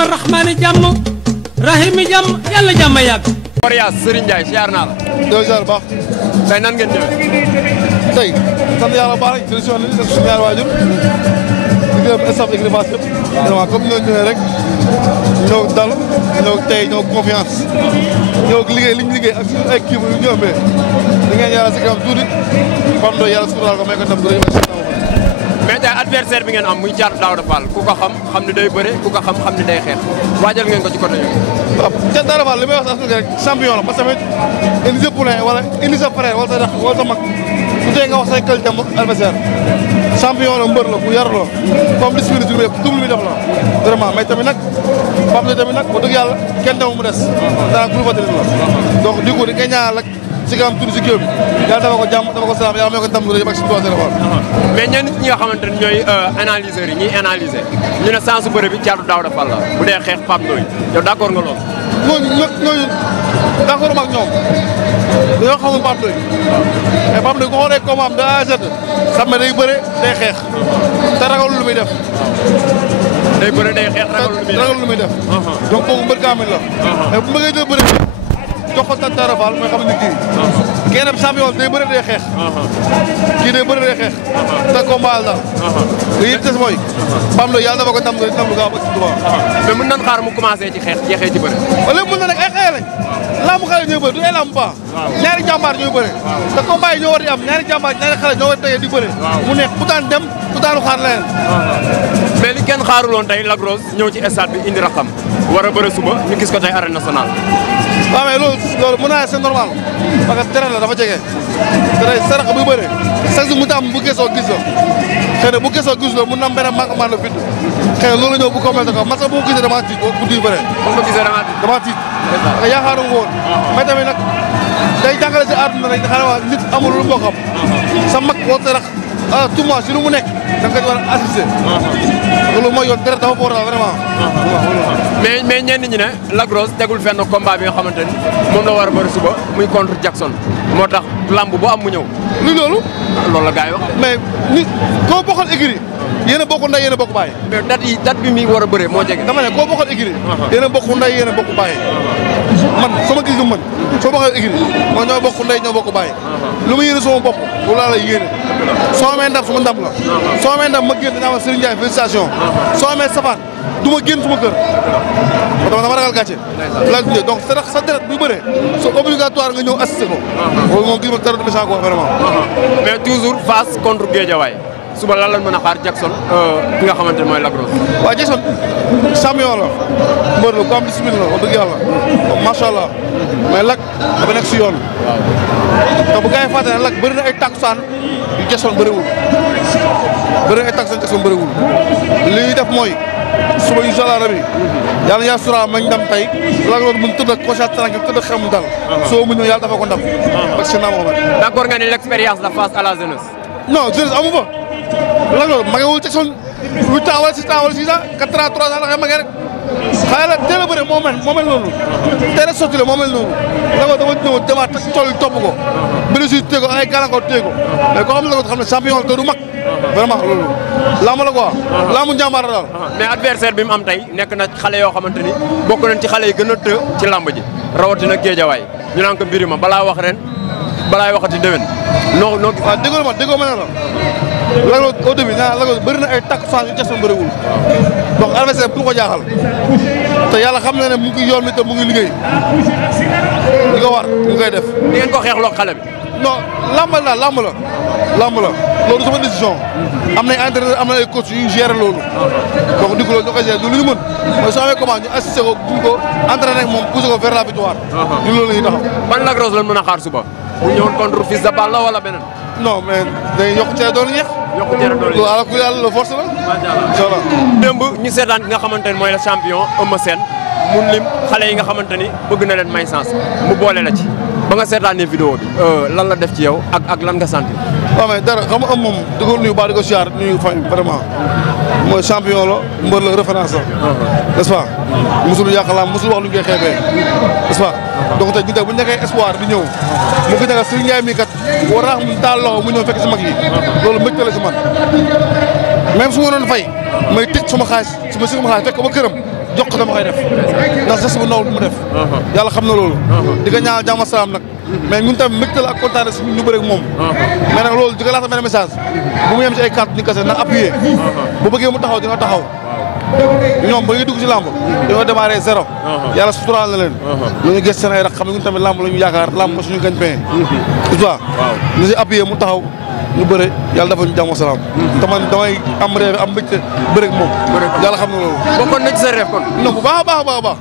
allahumma rahmaani jàmm rahimi jàmm yàlla jàmm yàgg. Orias Serigne Ndiaye siyaar naa la. doo ziar baax. tey nan ngeen ñëwee. tey sant yàlla baax rek solution li def suñu ñaari waajur di gërëm staff écrivage yëpp vraiment comme ñoo ñëwee rek ñëw dal ñëw tey ñëw confiance ñëw liggéey li ñu liggéey ak suñu ay kii yu ñu ëmbee da ngeen yàlla si kanam tuuti Pape Ndoye yàlla suturaal ko may ko ndam du rëy mais tey adversaire bi ngeen am muy Thiatou Daouda Fall ku ko xam ne day bëre ku ko xam ne day xeex waajal ngeen ko ci côté yooyu. waaw Thiatou Daouda Fall li may wax si askan rek champion la parce que tamit indi sa poulain wala indi sa frère wala sa rax wala sa mag su tee nga wax say qualité adversaire champion la mbër la bu yar la comme discipline si biir double bi def la vraiment mais tamit nag Pape Ndoye tamit nag wax dëgg yàlla kenn demul mu des daanaka groupe la donc du coup di nga ñaanal rek si kanam tuuti si kii bi yàlla dafa ko jàmm dafa ko salaam yàlla may ko ndam lu rëy ak si troisième fois. mais ñenn ñi nga xamante ne ñooy analyseurs yi ñuy analyser ñu ne sens su bëre bi Thiatou Daouda Fall la bu dee xeex Pape Ndoye yow d' accord nga lool. ñooñu d' accord ak ñoom dañoo xamul Pape Ndoye mais Pape Ndoye ku xoolee combat am de A à Z xam ne day bëre day xeex te ragalul lu muy def. day bëre day xeex ragalul lu muy def. donc kooku mbër kaamil la. mais bu bëggee jël bëre jox ko Thiatou Daouda Fall mooy xam ne kii. kii dem champion day bëre day xeex. kii day bëre day xeex. te combat la. li des mooy. Pape Ndoye yàlla dafa ko ndam lu gaaw ak si droit. mais mën nañ xaar mu commencé ci xeex jeexee ci bëre. léegi mën na nag ay xeex lañ. laamu xale ñooy bëre du ay laamu baax. ñaari jàmbaar ñooy bëre. te combat yi ñoo war di am ñaari jàmbaar ñaari xale ñoo war di tege di bëre. mu nekk ku daan dem ku daanu xaar leneen. mais li kenn xaaruloon tey Lac Rose ñëw ci stade bi indi raxam war a bëre suba ñu gis ko tey arène nationale. waaw mais loolu mën naa c'est normal parce que terrain la dafa jege te tey sarax bu bëre chaque jour mu taam bu gëstoo gis la xëy na bu gëstoo gis la mun na am benn manquement de vide xëy na loolu ñëw bu ko mel ne ko parce que bu gisee damaa tiit bu di bëre. bu ko gisee damaa tiit. parce que yaakaaru nga woon. mais tamit nag day jàngale si àdduna rek xam ne waa nit amul lu bokkam. sa mag boo sarax à tout moment si lu mu nekk da nga ko war a assister. loolu mooy yoon deret dafa fort vraiment. mais ñenn ñi ne Lac Rose tegul fenn combat bi nga xamante ni moom la war a bëri suba muy contre Jackson moo tax lamb bu am mu ñëw. lu loolu. loolu la gars yi wax. mais nit koo bokkal écurie yéen a bokk ndey yéen a bokk baay. mais date bi mi war a bëree moo jege. dama ne koo bokkal écurie yéen a bokk ndey yéen a bokk baay. man sama gis man soo bokkal écurie man ñoo bokk ndey ñoo bokk baay. lu ma yéene sama bopp loolu laa lay yéene. soo amee ndam suma ndam la. soo amee ndam ma génn dañaa ma Serigne Ndiaye félicitation. soo amee safaan du ma génn suma kër. dama ragal gàcce. laa dundee donc sa deret bu bëree c'est obligatoire nga ñëw assister ko. loolu moom gis ma dara du méchant quoi vraiment. mais toujours face contre Guédiawaye suba lan lañ mën a xaar Jackson ki nga xamante ne mooy Lac Rose. waaw Jackson champion la mbër la ku am discipline la wax dëgg yàlla macha allah mais Lac dafa nekk si yoon. te bu gars yi fàtte ne Lac bëri na ay takkusaan yu Jackson bëriwul bëri na ay takkusaan Jackson bëriwul li ñuy def mooy suba incha allah rabi yàlla yaa sura mañ ndam tey Lac Rose mun tëdd ak conscience tranquille tëdd ak xel mu dal soo mu ñëw yàlla dafa ko ndam parce que naa Mohamed. d'accord nga ni l'expérience la face à la jeunesse. non jeunesse amu fa Lac Rose magewul Jackson 8 ans wala 6 ans wala 6 ans 4 ans 3 ans la koy magee rek xëy na teel a bëre moo mel noonu teel a sotti la moo mel noonu Lac Rose dafa ñëw demaat tool yi topp ko blessure téye ko ay gàllankoor téye ko mais koo xam ne Lac Rose xam ne champion te du mag vraiment loolu laamu la quoi laamu njàmbaar la daal. mais adversaire bi mu am tey nekk na xale yoo xamante ni bokk nañ ci xale yi gën a të ci làmb ji rawatina Géejawaay ñu naan ko Birima balaa wax ren balaay waxati déwén. non non waaw déggoo ma ne la Lac Rose au début Lac Rose bëri na ay takkusaan yu Jackson bëriwul donc adversaire bu ko jaaxal te yàlla xam na ne mu ngi yoon bi te mu ngi liggéey li ko war mu koy def. di ngeen ko xeexloo xale bi. non lamb la loolu sama décision am na ay entraîneur am na ay coach yu gérer loolu donc di ko loolu ñu koy gérer lu ñu mën mooy soo amee comment ñu assister ko duñ ko entraîner ak moom pousser ko vers la victoire. di loolu la ñuy taxaw. ban Lac Rose lan mën a xaar suba bu ñëwoon contre Fils de Balla wala beneen. non mais day yokk cere doon ñeex. yokk cere doon ñeex loolu ala kulli yàlla la force la. macha allah. démb ñu seetaan ki nga xamante ne mooy le champion Eumeu Sène mun lim xale yi nga xamante ni bëgg na leen may chance mu boole la ci ba nga seetaanee vidéo bi lan la def ci yow ak lan nga sentir. waaw mais dara xam nga am moom di ko nuyu baax di ko siyaar nuyu fan vraiment mooy champion la mbër la référence la. n'est-ce pas mosul yàq la mosul wax lu ñu koy xeebee n'est-ce pas donc tey ñu tey bu ñu nekkee espoir di ñëw mu gis ne Serigne Ndiaye mii kat war naa xam daal loxo mu ñëw fekk si mag yi loolu mbégte la si man même su ma doon fay may tëj sama xaalis fekk ko ba këram jox ko dama koy def ndax geste bu ndaw mu def yàlla xam na loolu di ko ñaanal jàmm salaam nag mais ñun tamit mbégte la ak kontaan si ñu bëre ak moom mais nag loolu di ko laata benn message bu mu yem si ay carte ni kase na appuyé bu bëggee mu taxaw dina taxaw ñoom ba ñuy dugg ci làmb dañoo démarré zéro yàlla suturaal na leen lu ñu gës seen ay rak xam ne ñun tamit làmb la ñu yaakaar làmb mo suñu gañ pain toi ñu si appuyé mu taxaw ñu bëre yàlla dafa ñu jàmm salaam te man damay am rêve am mbégte bëre ak moom yàlla xam na loolu bokkoon na ci sa rêve kon non bu baax a baax a baax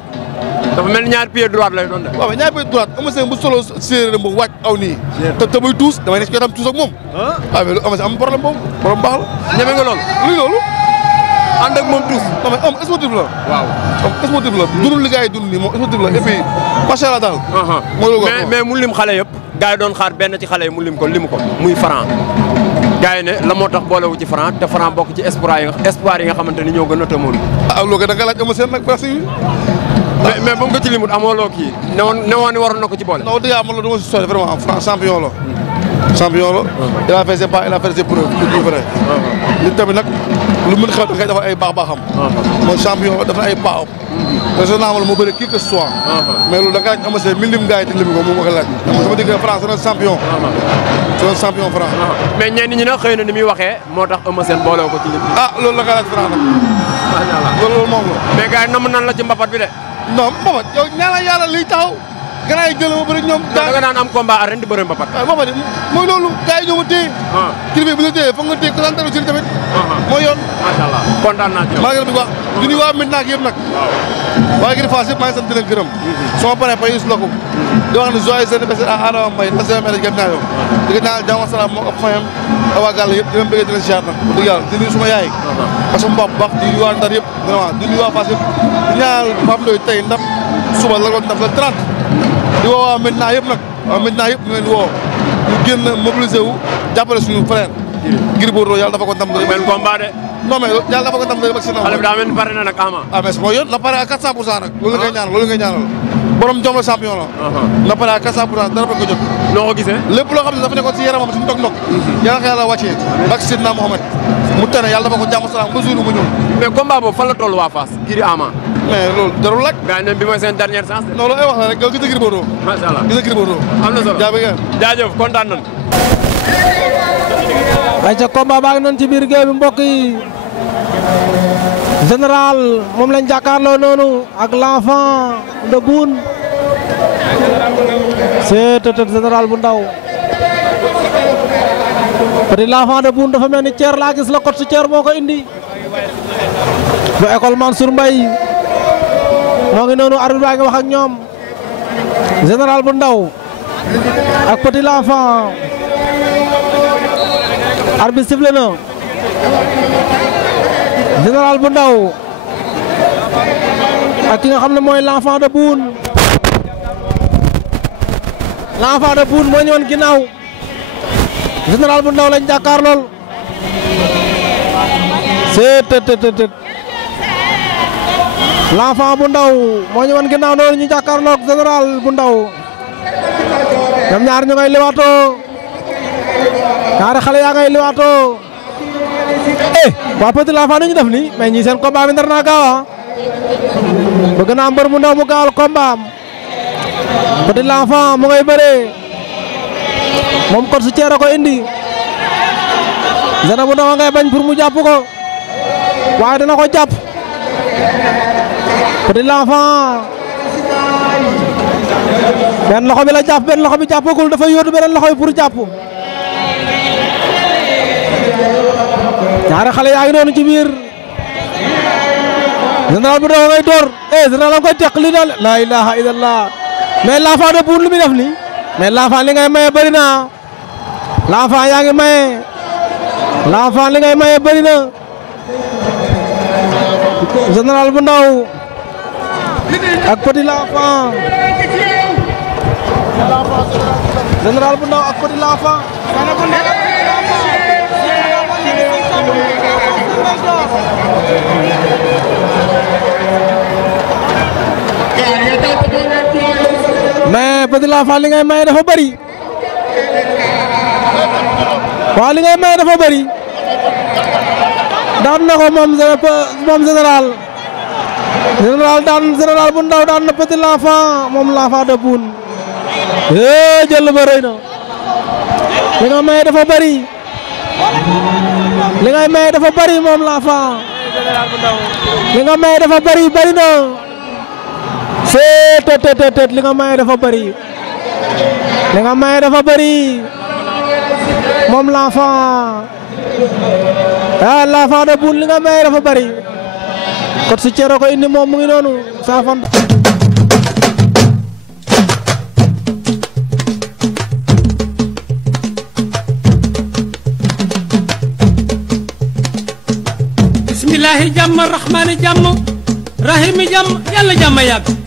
dafa mel ni ñaari pied droite lay doon de waaw mais ñaari pied droite ama seen bu solo séeréer boobu wàcc aw nii te muy tuus damay nekk ci wetam tuus ak moom waaw mais lu ama seen am problème boobu borom baax la ñeme nga loolu luy loolu ànd ak moom tuus non mais am sportif la waaw am sportif la dundul li gars yi dund nii moom sportif la et puis macha allah daal mooy loolu mais mu lim xale yëpp gars yi doon xaar benn ci xale yi mu lim ko muy Franc gars yi ne la moo tax boolewu ci Franc te Franc bokk ci espoir yi nga xamante ni ñoo gën a tëmoon loolu da nga laaj ama seen nag merci mais ba mu ko ci limut amoo loo kii newoon ni waroon na ko ci boole non dëgg yàlla man la du ma si sori vraiment Franc champion la champion la il a fait ses pas il a fait ses preuves lu vrai nit tamit nag lu mën xew da ngay defal ay baax-baaxam mooy champion la dafa ay paam raisonnable moo bëri qui que ce soit mais loolu da nga laaj ama seen mi lim gars yi te lim ko moom ma ko laaj sama digg France c'est un champion c'est un champion France mais ñenn ñi nag xëy na ni muy waxee moo tax Eumeu Sène boolewu ko ci lim loolu la nga laaj France nag loolu moom la mais gars yi nam nan la ci mbapat bi de non mbapat yow ñaanal yàlla liy taxaw gannaaw yi jël ma bëri ñoom da nga daan am combat arène di bëre mbapat mbapat mooy loolu gars yi ñoo ma téye kilifa bu la téye foog nga téye ko santaru si tamit mooy yoon macha allah kontaan naa ci yow maa ngi leen di wax du ñu waa Medina ak yëpp nag waaye gi di Fass yëpp maa ngi sant di leen gërëm sama parrain Payus la ko di wax ne joyeux anniversaire à Adama Mbaye ancien maire gëm naa yow di ko ñaanal jàmm salaam moo ak fayam ak waa gàll yëpp di leen bëggee di leen ziar nag dëgg yàlla di nuyu suma yaay ak sama papa bu baax di nuyu waa Ndar yëpp vraiment di nuyu waa Fass yëpp di ñaanal Pape Ndoye tey ndam suba la ko ndam la 30 di woo waa Medina yëpp nag waa Medina yëpp ñu leen di woo ñu génn mobiliser wu jàppale suñu frère Gris Bordeaux yàlla dafa ko ndam benn combat de non mais yàlla dafa ko ndam rek si xale bi daa mel ni pare na nag Ama mais mooy yoon na pare à 400% nag loolu ngay ñaanal loolu ngay ñaanal borom jom la champion la na pare à 400% dara ba ko jot noo ko gisee lépp loo xam ne dafa nekkoon si yaramam suñu ndog-ndog yàlla ko yàlla wàccee ak Sidna Mohamed mu tane yàlla dafa ko jàmm salaam ba jour mu ñëw mais combat boobu fan la toll waa Fass Gris Ama mais loolu jarul laaj gars yi bi mooy seen dernière chance non loolu ay wax la rek yow gis nga Gris Bordeaux macha allah gis nga Gris Bordeaux am na solo jaajëf kontaan nañ ay ca combat baa ngi noonu ci biir géew bi mbokk yi général moom lañ jàkkaarloo noonu ak l'enfant de Boune c'est général bu ndaw petit l'enfant de Boune dafa mel ni Thier laa gis la kot su Thier moo ko indi bu école Mansour Mbaye moo ngi noonu arbitre baa ngi wax ak ñoom général bu ndaw ak petit l'enfant arbitre sifflé na général bu ndaw ak ki nga xam ne mooy l'enfant de Boune l'enfant de Boune moo ñëwoon ginnaaw général bu ndaw lañ jàkkaar lool c'est l'enfant bu ndaw moo ñëwoon ginnaaw noonu ñu jàkkaar lool général bu ndaw ñoom ñaar ñu ngay liwaatoo ñaari xale yaa ngay liwaatoo waa petit l'enfant ñu def nii mais ñii seen combat bi nar naa gaaw bëgg naa mbër mu ndaw mu gaawal combat am petit l'enfant mu ngay bëree moom kot su Thier a ko indi Zana bu ndaw ngay bañ pour mu jàpp ko waaye dana ko jàpp petit l'enfant benn loxo bi la jàpp benn loxo bi jàppagul dafa yóotu beneen loxo bi pour jàpp ñaari xale yaa ngi noonu ci biir général bu ndaw ngay door général nga koy teq li daal la ilaha illallah mais l'enfant de Boune lu muy def nii mais l'enfant li ngay maye bëri na l'enfant yaa ngi maye l'enfant li ngay maye bëri na général bu ndaw ak petit l'enfant général bu ndaw ak petit l'enfant mais petit l'enfant li ngay maye dafa bëri waaw li ngay maye dafa bëri daan na ko moom général général bu ndaw daan na Petit l'enfant moom l'enfant de Boune jël ba rëy na li nga may dafa bari li ngay may dafa bari moom l'enfant li nga may dafa bari na seet li nga may dafa bari li nga may dafa bari moom l'enfant l'enfant de Boune li nga may dafa bari kot si Thiero ko indi moom mu ngi noonu saafan bismillahi jàmm rahmaani jàmm rahimi jàmm yàlla jàmm yàgg